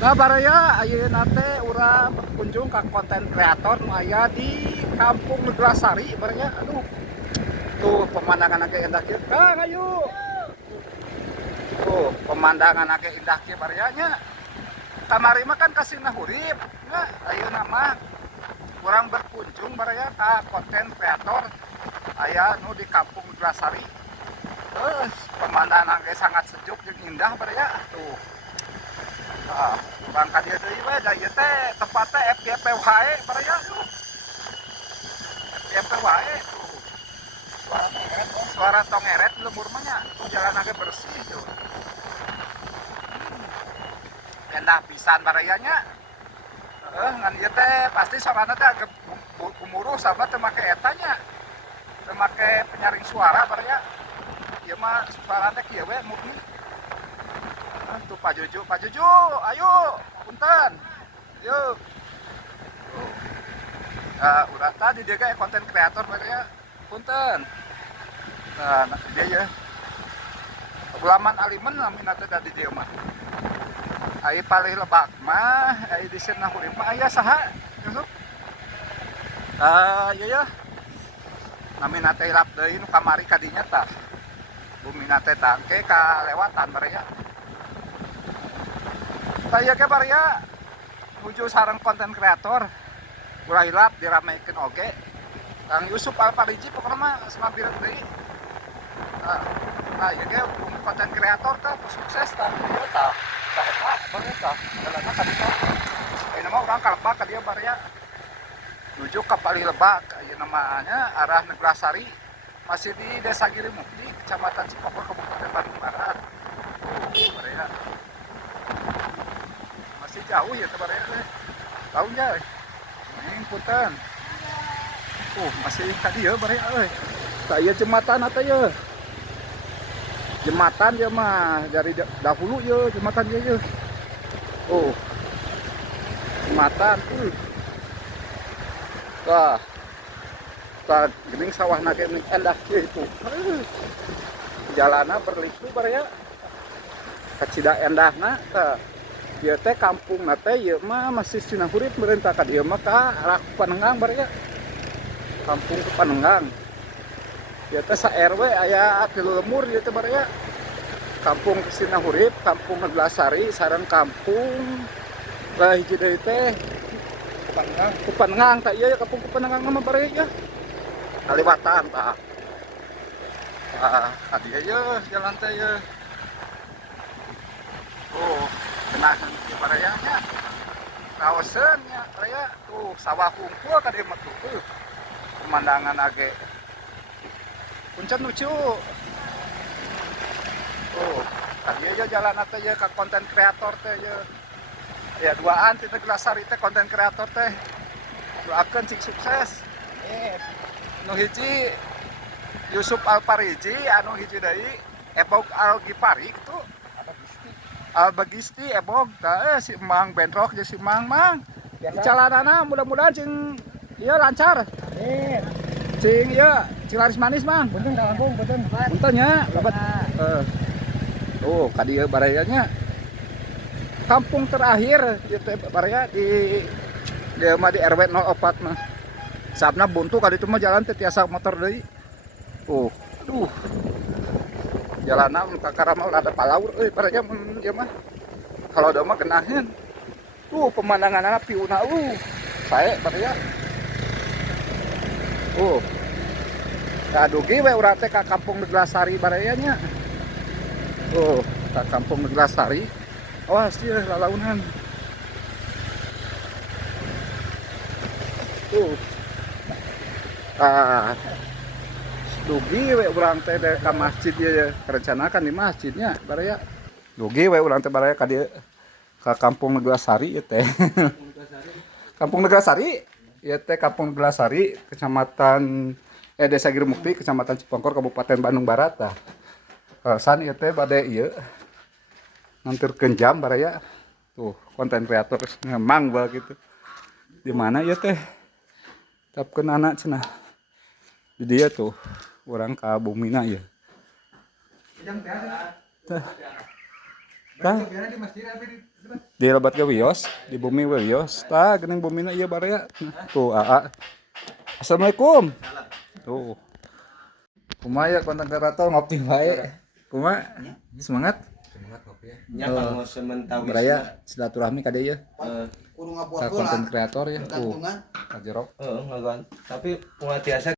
Nah baraya ayeuna teh urang berkunjung ke konten kreator nu aya di Kampung Neglasari baraya. Aduh, tuh pemandangan age indah kieu. Kang ayo. Tuh pemandangan age indah kieu baraya nya. Kamari mah kan kasihna hurip. Nah, ayeuna mah urang berkunjung baraya ka konten kreator aya nu di Kampung Neglasari. Terus pemandangan age sangat sejuk jeung indah baraya. Tuh. Urang ka dieu deui we da ieu teh tempatna FYP wae baraya. FYP wae tuh. Suara tongeret lembur mah nya. Tuh jalan age bersih tuh. Endah pisan baraya nya. Ngan ieu teh pasti sorana teh agak gumuruh sama teu make eta nya. Teu make penyaring suara baraya. Ieu mah suara teh kieu we murni. Tuh Pak Juju, ayo, punten, yuk. Urang tadi dia kayak konten kreator baraya, punten. Nah, dia ya, ulaman alimen lamun teh tadi dia mah. Ai palih lebak mah, ai di sana hurip mah aya saha? Yusuf. Ya. Namin teh hilap deui nu kamari kadinya tah. Bumi teh tangke kalewatan baraya. Saya ke Baria menuju sarang konten kreator ulah hilap dirameikeun oge Kang Yusuf Alpariji pokoknya mah semampir deui. Ya ge konten kreator tah sukses tah ieu tah eta bareng tah jalanna ka ditu. Ayeuna mah urang kalebak ka dieu Baria menuju ka Palih Lebak ayeuna namanya arah Neglasari masih di Desa Girimukti Kecamatan Cipokor Kabupaten Bandung Barat. Baria masih jauh ya tebarnya tahu nggak ini punten masih tadi ya bareng saya jembatan atau ya jembatan ya mah dari dahulu ya jembatan ya jembatan wah gening sawah nake endah itu jalannya berliku bareng kecida endahna ieu teh kampung teh ieu mah masih cenah hurip merentah ka dieu mah ka arah Panenggang bareng kampung Panenggang ieu teh sa RW aya 3 lemur ieu teh bareng kampung cenah hurip kampung Neglasari sareng kampung hiji deui teh Panenggang tah ieu kampung Panenggang mah bareng ya Kaliwatan tah dieu ye jalan teh ye genahan di barayanya kawasan nya baraya tuh sawah hungkul ka dieu mah tuh pemandangan age punten lucu tadi aja jalan teh ye ka konten kreator teh ye ya duaan ti Neglasari teh konten kreator teh doakeun cing sukses nu hiji Yusuf Alpariji anu hiji deui Ebog Algifari gitu Albagisti ebog si Mang bentrok jeung si Mang calanana mudah-mudahan cing ieu lancar amin cing ieu cilaris manis Mang punten ka Lampung punten nya lebat ka dieu barayanya kampung terakhir ieu teh baraya di dieu mah di RW 04 mah sabna buntu ka ditu mah jalan teh tiasa motor deui aduh jalanna kakara mah ada palaur baraya ieu mah kalau ada mah genahin pemandangan piuna sae baraya kadugi we urang teh ka Kampung Neglasari baraya nya ka Kampung Neglasari awas ieu lalaunan dugi we urang teh ka masjid ieu rencanakan di masjidnya baraya dugi we urang teh baraya ka dieu ka Kampung Neglasari ieu teh Kampung Neglasari ieu teh Kampung Neglasari Kecamatan Desa Girimukti Kecamatan Cipongkor Kabupaten Bandung Barat tah san ieu teh bade ieu nganterkeun jam baraya tuh konten kreator ngemang gitu di mana ieu teh tapkeun anak cenah di dia tuh orang ka bumina ya Tah. Di lebat ke wios, di bumi we wios. Tah geuning bumina ieu barea. Tuh aa. Assalamualaikum. Tuh. Kumaha ya konten kreator ngopi bae. Kumaha? Semangat. Nya kanggo sementara Beraya silaturahmi ka dieu. Kudu Ka ngabuat konten kreator ya. Tuh. gantungan. Ka jerok. heeh ngagan tapi kumaha tiasa